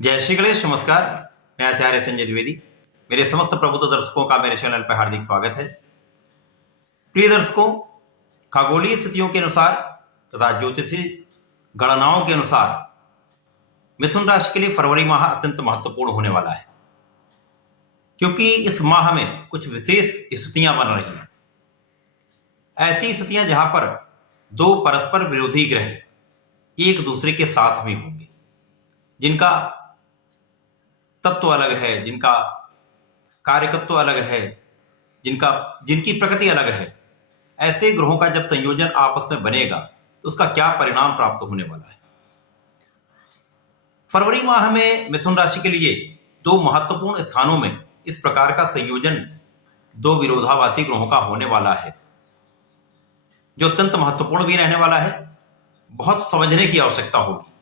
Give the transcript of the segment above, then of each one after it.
जय श्री गणेश। नमस्कार, मैं आचार्य संजय द्विवेदी। मेरे समस्त प्रबुद्ध दर्शकों का मेरे चैनल पर हार्दिक स्वागत है। प्रिय दर्शकों, खगोलीय स्थितियों के अनुसार तथा ज्योतिषीय गणनाओं के अनुसार मिथुन राशि के लिए फरवरी माह अत्यंत महत्वपूर्ण होने वाला है, क्योंकि इस माह में कुछ विशेष स्थितियां बन रही हैं। ऐसी स्थितियां जहां पर दो परस्पर विरोधी ग्रह एक दूसरे के साथ में होंगे, जिनका तत्व अलग है, जिनका कार्यकत्व अलग है, जिनकी प्रकृति अलग है। ऐसे ग्रहों का जब संयोजन आपस में बनेगा तो उसका क्या परिणाम प्राप्त होने वाला है। फरवरी माह में मिथुन राशि के लिए दो महत्वपूर्ण स्थानों में इस प्रकार का संयोजन दो विरोधाभासी ग्रहों का होने वाला है, जो अत्यंत महत्वपूर्ण भी रहने वाला है। बहुत समझने की आवश्यकता होगी,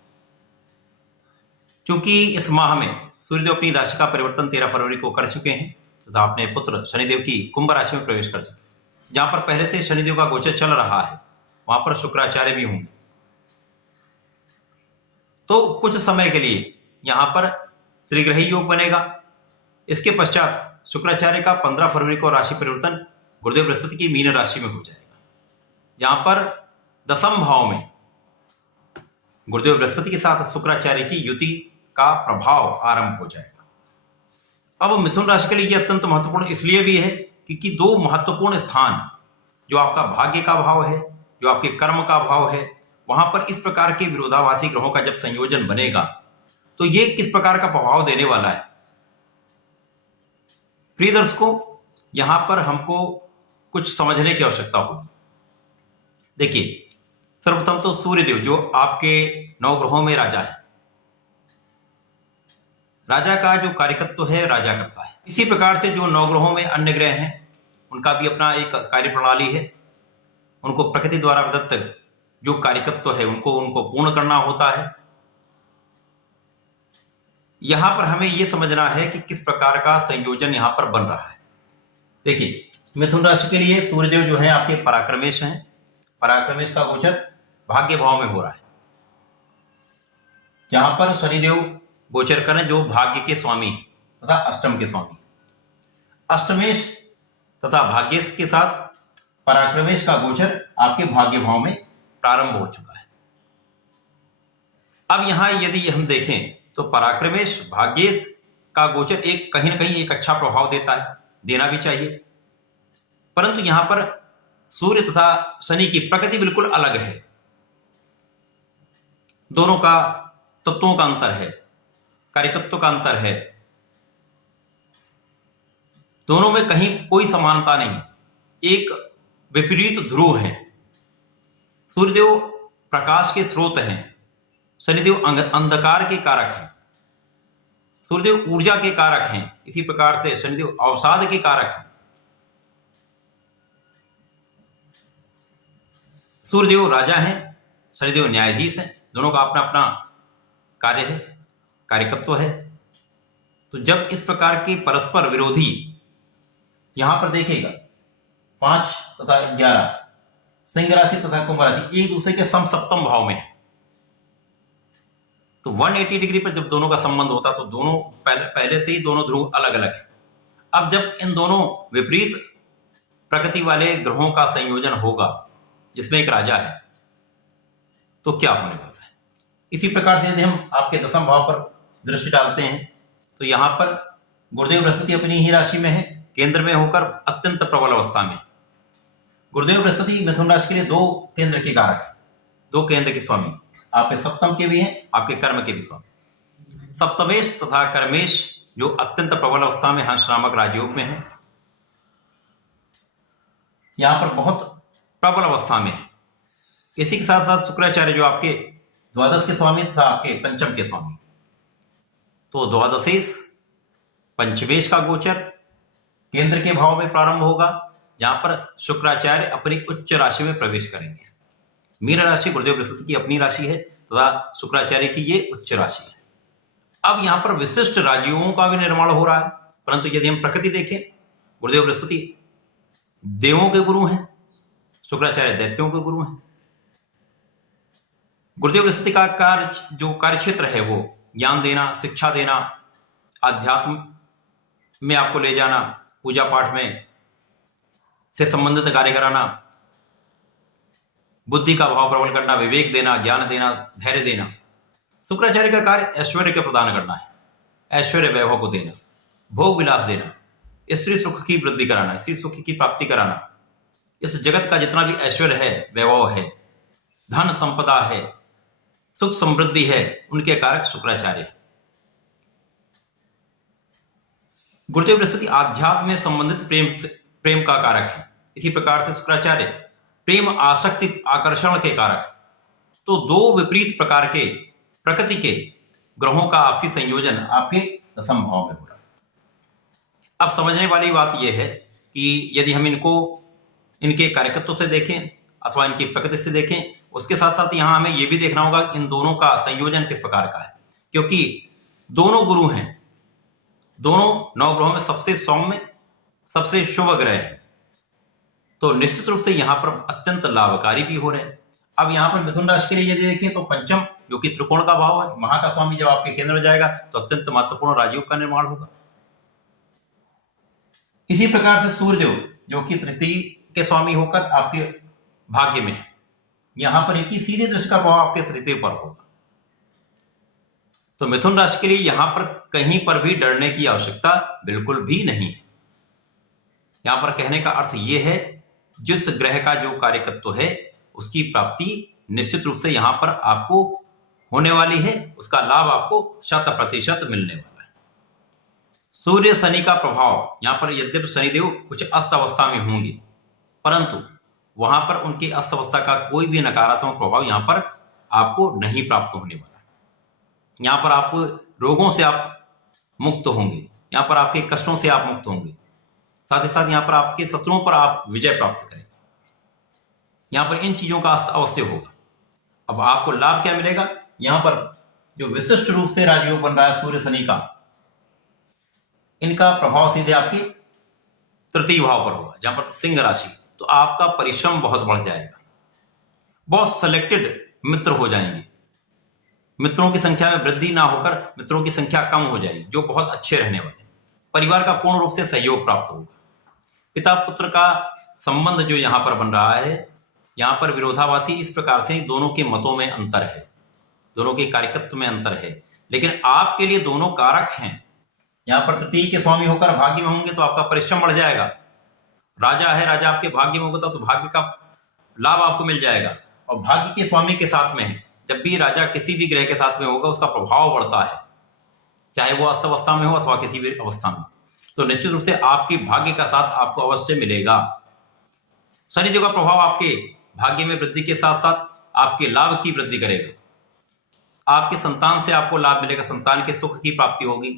क्योंकि इस माह में सूर्यदेव अपनी राशि का परिवर्तन 13 फरवरी को कर चुके हैं तथा अपने पुत्र शनिदेव की कुंभ राशि में प्रवेश कर चुके हैं। जहां पर पहले से शनिदेव का गोचर चल रहा है, वहां पर शुक्राचार्य भी होंगे। तो कुछ समय के लिए यहां पर त्रिग्रही योग बनेगा। इसके पश्चात शुक्राचार्य का 15 फरवरी को राशि परिवर्तन गुरुदेव बृहस्पति की मीन राशि में हो जाएगा, जहां पर दसम भाव में गुरुदेव बृहस्पति के साथ शुक्राचार्य की युति का प्रभाव आरंभ हो जाएगा। अब मिथुन राशि के लिए यह अत्यंत महत्वपूर्ण इसलिए भी है क्योंकि दो महत्वपूर्ण स्थान, जो आपका भाग्य का भाव है, जो आपके कर्म का भाव है, वहां पर इस प्रकार के विरोधाभासी ग्रहों का जब संयोजन बनेगा तो ये किस प्रकार का प्रभाव देने वाला है। प्रिय दर्शकों, यहां पर हमको कुछ समझने की आवश्यकता होगी। देखिए, सर्वप्रथम तो सूर्यदेव जो आपके 9 ग्रहों में राजा है, राजा का जो कार्यकत्व है राजा करता है। इसी प्रकार से जो 9 ग्रहों में अन्य ग्रह हैं, उनका भी अपना एक कार्य प्रणाली है। उनको प्रकृति द्वारा प्रदत्त जो कार्यकत्व है उनको पूर्ण करना होता है। यहां पर हमें यह समझना है कि किस प्रकार का संयोजन यहां पर बन रहा है। देखिए, मिथुन राशि के लिए सूर्यदेव जो है आपके पराक्रमेश हैं। पराक्रमेश का गोचर भाग्य भाव में हो रहा है, जहां पर शनिदेव गोचर करें जो भाग्य के स्वामी है तथा अष्टम के स्वामी। अष्टमेश तथा भाग्येश के साथ पराक्रमेश का गोचर आपके भाग्य भाव में प्रारंभ हो चुका है। अब यहां यदि हम देखें तो पराक्रमेश भाग्येश का गोचर एक कहीं ना कहीं एक अच्छा प्रभाव देता है, देना भी चाहिए। परंतु यहां पर सूर्य तथा शनि की प्रकृति बिल्कुल अलग है। दोनों का तत्वों का अंतर है, कार्यकत्व का अंतर है। दोनों में कहीं कोई समानता नहीं, एक विपरीत ध्रुव है। सूर्यदेव प्रकाश के स्रोत हैं, शनिदेव अंधकार के कारक हैं। सूर्यदेव ऊर्जा के कारक हैं, इसी प्रकार से शनिदेव अवसाद के कारक हैं। सूर्यदेव राजा हैं, शनिदेव न्यायाधीश हैं। दोनों का अपना अपना कार्य है, कार्यकत्व है। तो जब इस प्रकार के परस्पर विरोधी यहां पर देखिएगा 5 तथा 11 सिंह राशि तथा कुंभ राशि एक दूसरे के समसप्तम भाव में है, तो 180 डिग्री पर जब दोनों का संबंध होता तो दोनों पहले से ही दोनों ध्रुव अलग अलग है। अब जब इन दोनों विपरीत प्रकृति वाले ग्रहों का संयोजन होगा जिसमें एक राजा है, तो क्या होने वाला है। इसी प्रकार से यदि हम आपके दसम भाव पर दृष्टि डालते हैं तो यहां पर गुरुदेव बृहस्पति अपनी ही राशि में है, केंद्र में होकर अत्यंत प्रबल अवस्था में। गुरुदेव बृहस्पति मिथुन राशि के लिए 2 केंद्र के कारक है, 2 केंद्र के स्वामी, आपके सप्तम के भी हैं, आपके कर्म के भी स्वामी। सप्तमेश तथा कर्मेश जो अत्यंत प्रबल अवस्था में हंस नामक राजयोग में है, यहां पर बहुत प्रबल अवस्था में है। इसी के साथ साथ शुक्राचार्य जो आपके द्वादश के स्वामी तथा आपके पंचम के स्वामी, तो द्वादशेश पंचमेश का गोचर केंद्र के भाव में प्रारंभ होगा, जहां पर शुक्राचार्य अपनी उच्च राशि में प्रवेश करेंगे। मीन राशि गुरुदेव बृहस्पति की अपनी राशि है तथा शुक्राचार्य की ये उच्च राशि है। अब यहां पर विशिष्ट राजयोगों का भी निर्माण हो रहा है। परंतु यदि हम प्रकृति देखें, गुरुदेव बृहस्पति देवों के गुरु हैं, शुक्राचार्य दैत्यों के गुरु हैं। गुरुदेव बृहस्पति का कार्य जो कार्य क्षेत्र है वो ज्ञान देना, शिक्षा देना, आध्यात्म में आपको ले जाना, पूजा पाठ में से संबंधित कार्य कराना, बुद्धि का भाव प्रबल करना, विवेक देना, ज्ञान देना, धैर्य देना। शुक्राचार्य का कार्य ऐश्वर्य के प्रदान करना है, ऐश्वर्य वैभव को देना, भोग विलास देना, स्त्री सुख की वृद्धि कराना, स्त्री सुख की प्राप्ति कराना। इस जगत का जितना भी ऐश्वर्य है, वैभव है, धन संपदा है, सुख समृद्धि है, उनके कारक शुक्राचार्य। गुरुदेव बृहस्पति आध्यात्म में संबंधित प्रेम का कारक है। इसी प्रकार से शुक्राचार्य प्रेम, आसक्ति, आकर्षण के कारक। तो दो विपरीत प्रकार के प्रकृति के ग्रहों का आपसी संयोजन आपके दशम भाव में हो रहा है। अब समझने वाली बात यह है कि यदि हम इनको इनके कार्यकत्व से देखें अथवा इनकी प्रकृति से देखें, उसके साथ साथ यहां हमें यह भी देखना होगा इन दोनों का संयोजन किस प्रकार का है, क्योंकि दोनों गुरु हैं, दोनों नवग्रहों में सबसे सौम्य, सबसे शुभ ग्रह है, तो निश्चित रूप से यहां पर अत्यंत लाभकारी भी हो रहे हैं। अब यहां पर मिथुन राशि के लिए यदि देखें तो पंचम, जो कि त्रिकोण का भाव है, वहां का स्वामी जब आपके केंद्र में जाएगा तो अत्यंत महत्वपूर्ण राजयोग का निर्माण होगा। इसी प्रकार से सूर्यदेव, जो कि तृतीय के स्वामी होकर आपके भाग्य में है, यहां पर इनकी सीधे दृष्टि का प्रभाव आपके तृतीय पर होगा। तो मिथुन राशि के लिए यहां पर कहीं पर भी डरने की आवश्यकता बिल्कुल भी नहीं है। यहां पर कहने का अर्थ यह है, जिस ग्रह का जो कार्यकत्व है उसकी प्राप्ति निश्चित रूप से यहां पर आपको होने वाली है, उसका लाभ आपको 100% मिलने वाला है। सूर्य शनि का प्रभाव यहां पर, यद्यपि शनिदेव कुछ अस्त अवस्था में होंगे, परंतु वहां पर उनकी अस्त अवस्था का कोई भी नकारात्मक प्रभाव यहां पर आपको नहीं प्राप्त होने वाला। यहां पर आपको रोगों से आप मुक्त होंगे, यहां पर आपके कष्टों से आप मुक्त होंगे, साथ ही साथ यहां पर आपके शत्रुओं पर आप विजय प्राप्त करेंगे। यहां पर इन चीजों का अवश्य होगा। अब आपको लाभ क्या मिलेगा, यहां पर जो विशिष्ट रूप से राजयोग बन रहा है सूर्य शनि का, इनका प्रभाव सीधे आपके तृतीय भाव पर होगा, जहां पर सिंह राशि, तो आपका परिश्रम बहुत बढ़ जाएगा, बहुत सिलेक्टेड मित्र हो जाएंगे, मित्रों की संख्या में वृद्धि ना होकर मित्रों की संख्या कम हो जाएगी, जो बहुत अच्छे रहने वाले। परिवार का पूर्ण रूप से सहयोग प्राप्त होगा। पिता पुत्र का संबंध जो यहां पर बन रहा है, यहां पर विरोधाभासी इस प्रकार से दोनों के मतों में अंतर है, दोनों के कार्यकत्व में अंतर है, लेकिन आपके लिए दोनों कारक हैं। यहां पर तृतीय के स्वामी होकर भाग्य में होंगे तो आपका परिश्रम बढ़ जाएगा। राजा है, राजा आपके भाग्य में होगा तो भाग्य का लाभ आपको मिल जाएगा, और भाग्य के स्वामी के साथ में है। जब भी राजा किसी भी ग्रह के साथ में होगा उसका प्रभाव बढ़ता है, चाहे वो अस्त अवस्था में हो अथवा किसी भी अवस्था में, तो निश्चित रूप से आपके भाग्य का साथ आपको अवश्य मिलेगा। शनिदेव का प्रभाव आपके भाग्य में वृद्धि के साथ साथ आपके लाभ की वृद्धि करेगा। आपके संतान से आपको लाभ मिलेगा, संतान के सुख की प्राप्ति होगी।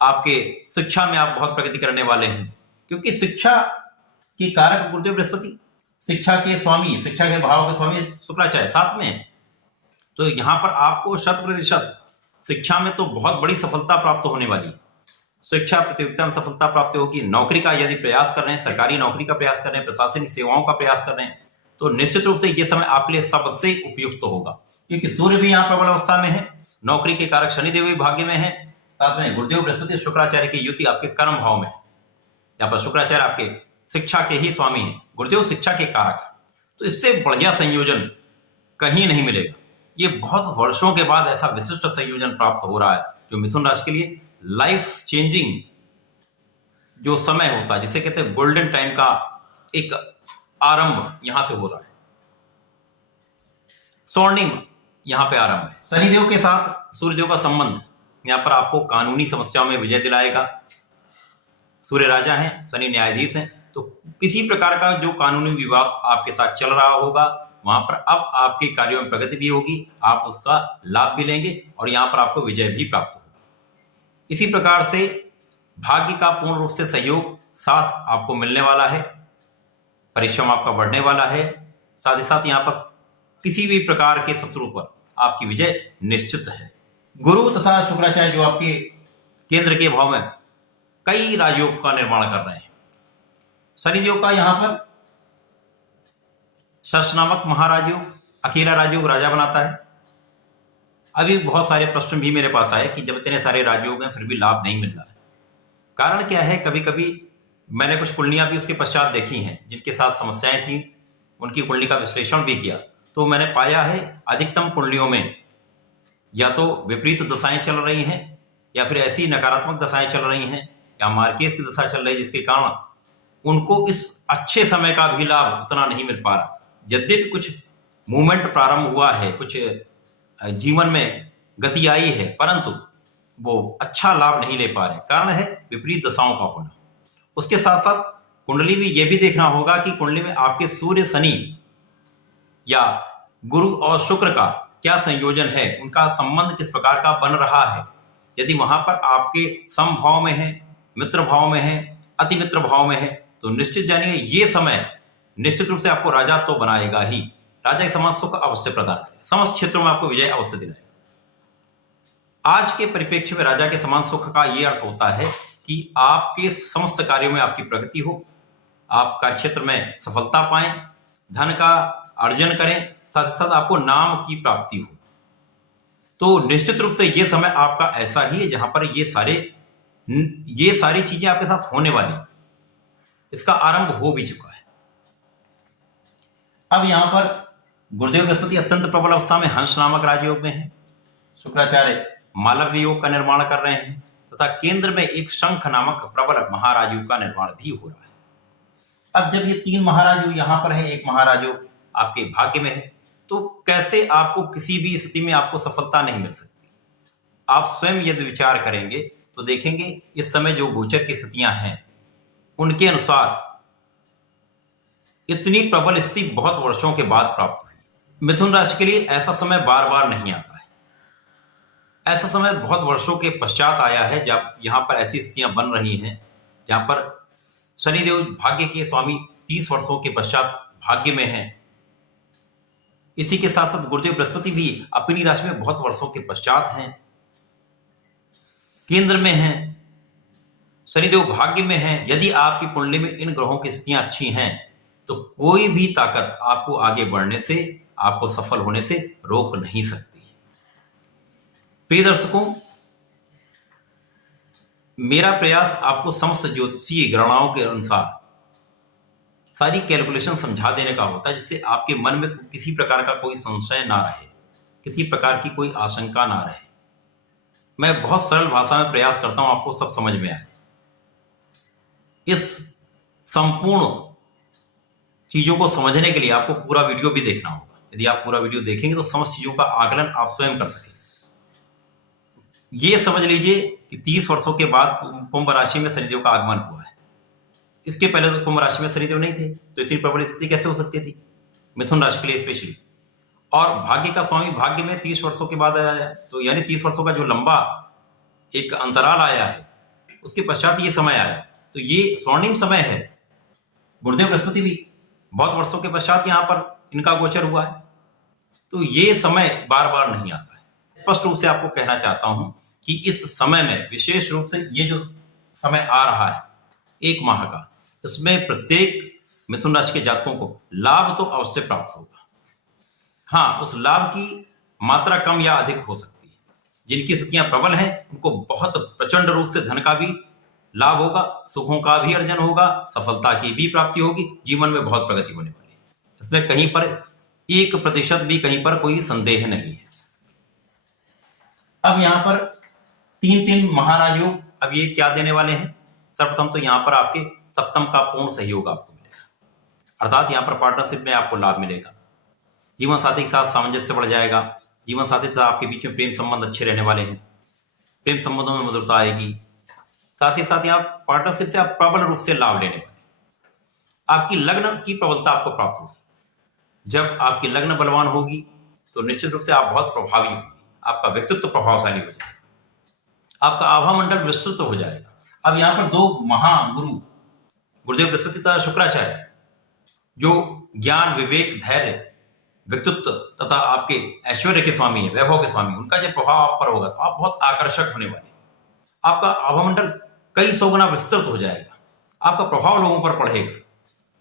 आपके शिक्षा में आप बहुत प्रगति करने वाले हैं, क्योंकि शिक्षा के कारक गुरुदेव बृहस्पति, शिक्षा के स्वामी, शिक्षा के भाव के स्वामी शुक्राचार्य साथ में, तो यहां पर आपको 100% शिक्षा में तो बहुत बड़ी सफलता प्राप्त होने वाली है। शिक्षा प्रतियोगिता में सफलता प्राप्त होगी। नौकरी का यदि प्रयास कर रहे हैं, सरकारी नौकरी का प्रयास कर रहे हैं, प्रशासनिक सेवाओं का प्रयास कर रहे हैं, तो निश्चित रूप से यह समय आपके लिए सबसे उपयुक्त होगा, क्योंकि सूर्य भी यहाँ प्रबल अवस्था में है, नौकरी के कारक शनिदेव भी भाग्य में है, साथ में गुरुदेव बृहस्पति शुक्राचार्य की युति आपके कर्म भाव में है। यहाँ पर शुक्राचार्य आपके शिक्षा के ही स्वामी है, गुरुदेव शिक्षा के कारक, तो इससे बढ़िया संयोजन कहीं नहीं मिलेगा। ये बहुत वर्षों के बाद ऐसा विशिष्ट संयोजन प्राप्त हो रहा है, जो मिथुन राशि के लिए लाइफ चेंजिंग जो समय होता है, जिसे कहते हैं गोल्डन टाइम का एक आरंभ यहां से हो रहा है। स्वर्णिम यहां पे आरंभ है। शनिदेव के साथ सूर्यदेव का संबंध यहां पर आपको कानूनी समस्याओं में विजय दिलाएगा। सूर्य राजा हैं, शनि न्यायाधीश हैं, तो किसी प्रकार का जो कानूनी विवाद आपके साथ चल रहा होगा, वहां पर अब आपके कार्यों में प्रगति भी होगी, आप उसका लाभ भी लेंगे और यहां पर आपको विजय भी प्राप्त होगा। इसी प्रकार से भाग्य का पूर्ण रूप से सहयोग साथ आपको मिलने वाला है, परिश्रम आपका बढ़ने वाला है, साथ ही साथ यहां पर किसी भी प्रकार के शत्रु पर आपकी विजय निश्चित है। गुरु तथा शुक्राचार्य जो आपके केंद्र के भाव में कई राजयोग का निर्माण कर रहे हैं। शनिदेव का यहां पर शश नामक महाराजयोग, अकेला राजयोग राजा बनाता है। अभी बहुत सारे प्रश्न भी मेरे पास आए कि जब इतने सारे राजयोग हैं फिर भी लाभ नहीं मिल रहा है। कारण क्या है, कभी कभी मैंने कुछ कुंडलियां भी उसके पश्चात देखी हैं जिनके साथ समस्याएं थी, उनकी कुंडली का विश्लेषण भी किया, तो मैंने पाया है अधिकतम कुंडलियों में या तो विपरीत दशाएं चल रही हैं या फिर ऐसी नकारात्मक दशाएं चल रही हैं या मार्केस की दशा चल रही है, जिसके कारण उनको इस अच्छे समय का भी लाभ उतना नहीं मिल पा रहा। यद्यपि कुछ मूवमेंट प्रारंभ हुआ है, कुछ जीवन में गति आई है, परंतु वो अच्छा लाभ नहीं ले पा रहे। कारण है विपरीत दशाओं का होना। उसके साथ साथ कुंडली में यह भी देखना होगा कि कुंडली में आपके सूर्य शनि या गुरु और शुक्र का क्या संयोजन है, उनका संबंध किस प्रकार का बन रहा है। यदि वहां पर आपके समभाव में है, मित्र भाव में है, अति मित्र भाव में है, तो निश्चित जानिए ये समय निश्चित रूप से आपको राजा तो बनाएगा ही। राजा के समान सुख अवश्य प्रदान करेगा, समस्त क्षेत्रों में आपको विजय अवश्य दिलाएगा। आज के परिप्रेक्ष्य में राजा के समान सुख का यह अर्थ होता है कि आपके समस्त कार्यों में आपकी प्रगति हो, आप कार्यक्षेत्र में सफलता पाएं, धन का अर्जन करें, साथ ही साथ आपको नाम की प्राप्ति हो। तो निश्चित रूप से यह समय आपका ऐसा ही है जहां पर ये सारी चीजें आपके साथ होने वाली, इसका आरंभ हो भी चुका है। अब यहां पर गुरुदेव बृहस्पति अत्यंत प्रबल अवस्था में हंस नामक राजयोग में है। शुक्राचार्य मालव्य योग का निर्माण कर रहे हैं तथा केंद्र में एक शंख नामक प्रबल महाराजयोग का निर्माण भी हो रहा है। अब जब ये 3 महाराजयोग यहां पर है, एक महाराजयोग आपके भाग्य में है, तो कैसे आपको किसी भी स्थिति में आपको सफलता नहीं मिल सकती। आप स्वयं यदि विचार करेंगे तो देखेंगे इस समय जो गोचर की स्थितियां हैं उनके अनुसार इतनी प्रबल स्थिति बहुत वर्षों के बाद प्राप्त हुई। मिथुन राशि के लिए ऐसा समय बार बार नहीं आता है। ऐसा समय बहुत वर्षों के पश्चात आया है जब यहां पर ऐसी स्थितियां बन रही हैं जहां पर शनिदेव भाग्य के स्वामी 30 वर्षों के पश्चात भाग्य में हैं। इसी के साथ साथ गुरुदेव बृहस्पति भी अपनी राशि में बहुत वर्षों के पश्चात हैं, केंद्र में हैं, शनिदेव भाग्य में हैं। यदि आपकी कुंडली में इन ग्रहों की स्थितियां अच्छी हैं तो कोई भी ताकत आपको आगे बढ़ने से, आपको सफल होने से रोक नहीं सकती। प्रिय दर्शकों, मेरा प्रयास आपको समस्त ज्योतिषीय गणनाओं के अनुसार सारी कैलकुलेशन समझा देने का होता है, जिससे आपके मन में किसी प्रकार का कोई संशय ना रहे, किसी प्रकार की कोई आशंका ना रहे। मैं बहुत सरल भाषा में प्रयास करता हूं आपको सब समझ में आए। इस संपूर्ण चीजों को समझने के लिए आपको पूरा वीडियो भी देखना होगा। यदि आप पूरा वीडियो देखेंगे तो समस्त चीजों का आकलन आप स्वयं कर सकेंगे। ये समझ लीजिए कि 30 वर्षों के बाद कुंभ राशि में शनिदेव का आगमन हुआ है। इसके पहले तो कुंभ राशि में शनिदेव नहीं थे, तो इतनी प्रबल स्थिति कैसे हो सकती थी मिथुन राशि के लिए स्पेशली। और भाग्य का स्वामी भाग्य में 30 वर्षों के बाद आया है, तो यानी 30 वर्षों का जो लंबा एक अंतराल आया है उसके पश्चात ये समय आया, तो ये स्वर्णिम समय है। गुरुदेव बृहस्पति भी बहुत वर्षों के पश्चात यहां पर इनका गोचर हुआ है, तो ये समय बार बार नहीं आता है। स्पष्ट रूप से आपको कहना चाहता हूं कि इस समय में विशेष रूप से ये जो समय आ रहा है 1 माह का, इसमें प्रत्येक मिथुन राशि के जातकों को लाभ तो अवश्य प्राप्त होगा। हाँ, उस लाभ की मात्रा कम या अधिक हो सकती है। जिनकी स्थितियां प्रबल हैं उनको बहुत प्रचंड रूप से धन का भी लाभ होगा, सुखों का भी अर्जन होगा, सफलता की भी प्राप्ति होगी, जीवन में बहुत प्रगति होने वाली है। इसमें कहीं पर 1% भी कहीं पर कोई संदेह नहीं है। अब यहां पर 3 महाराजयोग अब ये क्या देने वाले हैं। सर्वप्रथम तो यहां पर आपके सप्तम का पूर्ण सहयोग आपको मिलेगा, अर्थात यहां पर पार्टनरशिप में आपको लाभ मिलेगा। जीवन साथी के साथ सामंजस्य बढ़ जाएगा, जीवन साथी के साथ आपके बीच में प्रेम संबंध अच्छे रहने वाले हैं, प्रेम संबंधों में मधुरता आएगी। साथ ही साथ यहाँ पार्टनरशिप से आप प्रबल रूप से लाभ लेने वाले, आपकी लग्न की प्रबलता आपको प्राप्त होगी। जब आपकी लग्न बलवान होगी तो निश्चित रूप से आप बहुत प्रभावी होंगे, आपका व्यक्तित्व प्रभावशाली हो जाएगा, आपका आभा मंडल विस्तृत हो जाएगा। अब यहाँ पर 2 महागुरु गुरुदेव बृहस्पति तथा शुक्राचार्य, जो ज्ञान, विवेक, धैर्य, व्यक्तित्व तथा आपके ऐश्वर्य के स्वामी है, वैभव के स्वामी, उनका जब प्रभाव आप पर होगा तो आप बहुत आकर्षक होने वाले, आपका आभामंडल कई 100 गुना विस्तृत हो जाएगा, आपका प्रभाव लोगों पर पड़ेगा,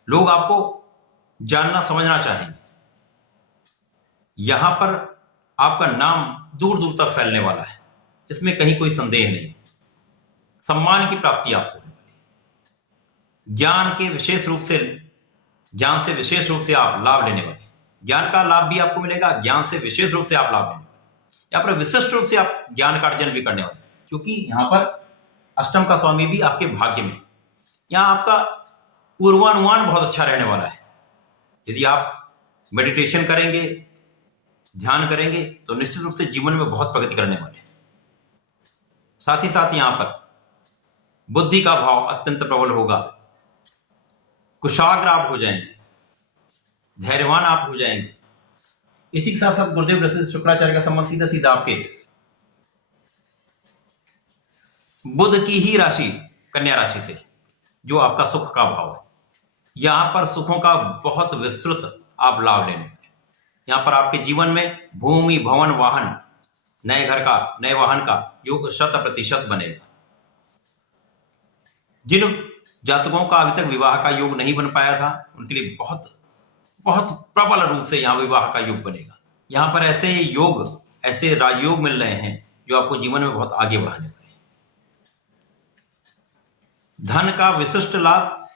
लोग आपको जानना समझना चाहेंगे। यहां पर आपका नाम दूर दूर तक फैलने वाला है, इसमें कहीं कोई संदेह नहीं। सम्मान की प्राप्ति आपको होने वाली है। ज्ञान से विशेष रूप से आप लाभ लेने वाले, ज्ञान का लाभ भी आपको मिलेगा, ज्ञान से विशेष रूप से आप लाभ लेने वाले, यहाँ पर विशिष्ट रूप से आप ज्ञान का अर्जन भी करने वाले, क्योंकि यहाँ पर अष्टम का स्वामी भी आपके भाग्य में, यहाँ आपका पूर्वानुमान बहुत अच्छा रहने वाला है। यदि आप मेडिटेशन करेंगे, ध्यान करेंगे, तो निश्चित रूप से जीवन में बहुत प्रगति करने वाले हैं। साथ ही साथ यहां पर बुद्धि का भाव अत्यंत प्रबल होगा, कुशाग्र आप हो जाएंगे, धैर्यवान आप हो जाएंगे। इसी के साथ साथ गुरुदेव बृहस्पति शुक्राचार्य का संबंध सीधा सीधा आपके बुध की ही राशि कन्या राशि से, जो आपका सुख का भाव है। यहां पर सुखों का बहुत विस्तृत आप लाभ लेने वाले। यहां पर आपके जीवन में भूमि, भवन, वाहन, नए घर का, नए वाहन का योग 100% बनेगा। जिन जातकों का अभी तक विवाह का योग नहीं बन पाया था, उनके लिए बहुत बहुत प्रबल रूप से यहां विवाह का योग बनेगा। यहां पर ऐसे योग, ऐसे राजयोग मिल रहे हैं जो आपको जीवन में बहुत आगे बढ़ाने वाले हैं। धन का विशिष्ट लाभ,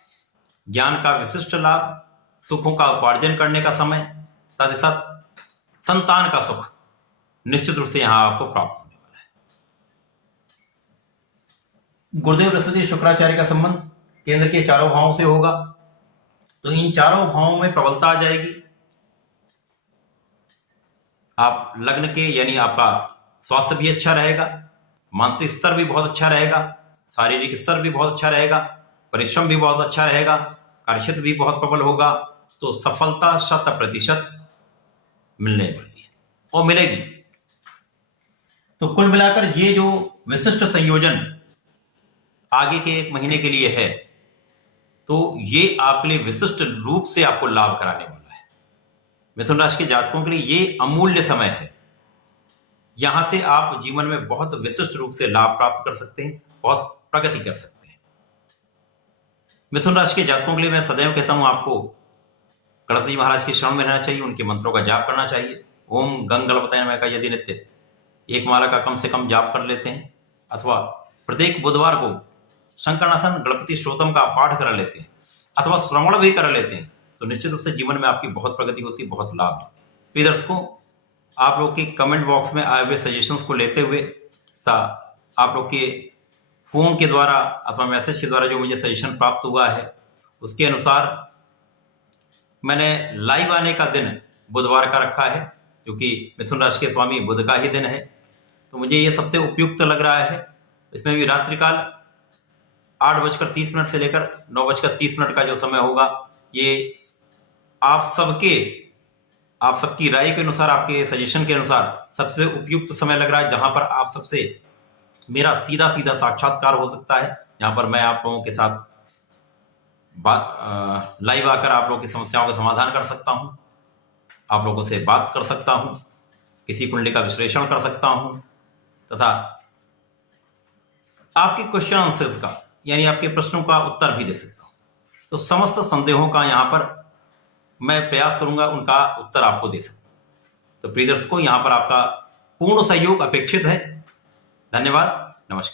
ज्ञान का विशिष्ट लाभ, सुखों का उपार्जन करने का समय, साथ ही साथ संतान का सुख निश्चित रूप से यहां आपको प्राप्त होने वाला है। गुरुदेव बृहस्पति शुक्राचार्य का संबंध केंद्र के चारों भावों से होगा, तो इन चारों भावों में प्रबलता आ जाएगी। आप लग्न के, यानी आपका स्वास्थ्य भी अच्छा रहेगा, मानसिक स्तर भी बहुत अच्छा रहेगा, शारीरिक स्तर भी बहुत अच्छा रहेगा, परिश्रम भी बहुत अच्छा रहेगा, कार्यक्षेत्र भी बहुत प्रबल होगा, तो सफलता 100% मिलने वाली है और मिलेगी। तो कुल मिलाकर ये जो विशिष्ट संयोजन आगे के 1 महीने के लिए है, तो ये आपके लिए विशिष्ट रूप से आपको लाभ कराने वाला है। मिथुन राशि के जातकों के लिए ये अमूल्य समय है। यहां से आप जीवन में बहुत विशिष्ट रूप से लाभ प्राप्त कर सकते हैं, बहुत प्रगति कर सकते हैं। मिथुन राशि के जातकों के लिए मैं सदैव कहता हूं, आपको गणपति महाराज के शरण में रहना चाहिए, उनके मंत्रों का जाप करना चाहिए। ओम गंग गणपतये नमः का यदि नित्य 1 माला का कम से कम जाप कर लेते हैं, अथवा प्रत्येक बुधवार को शंकरासन गणपति स्तोत्रम का पाठ करा लेते हैं, अथवा श्रवण भी कर लेते हैं, तो निश्चित रूप से जीवन में आपकी बहुत प्रगति होती है, बहुत लाभ होती है। प्रिय दर्शकों, आप लोग के कमेंट बॉक्स में आए हुए सजेशंस को लेते हुए, आप लोग के फोन के द्वारा अथवा मैसेज के द्वारा जो मुझे सजेशन प्राप्त हुआ है, उसके अनुसार मैंने लाइव आने का दिन बुधवार का रखा है, क्योंकि मिथुन राशि के स्वामी बुध का ही दिन है, तो मुझे ये सबसे उपयुक्त लग रहा है। इसमें भी रात्रिकाल 8:30 से लेकर 9:30 का जो समय होगा, ये आप सबकी राय के अनुसार, आपके सजेशन के अनुसार सबसे उपयुक्त समय लग रहा है, जहां पर आप सबसे मेरा सीधा सीधा साक्षात्कार हो सकता है। यहाँ पर मैं आप लोगों के साथ लाइव आकर आप लोगों की समस्याओं का समाधान कर सकता हूं, आप लोगों से बात कर सकता हूं, किसी कुंडली का विश्लेषण कर सकता हूं, तथा आपके क्वेश्चन आंसर्स का, यानी आपके प्रश्नों का उत्तर भी दे सकता हूं। तो समस्त संदेहों का यहां पर मैं प्रयास करूंगा उनका उत्तर आपको दे सकूं। तो प्रिय दर्शकों, यहां पर आपका पूर्ण सहयोग अपेक्षित है। धन्यवाद, नमस्कार।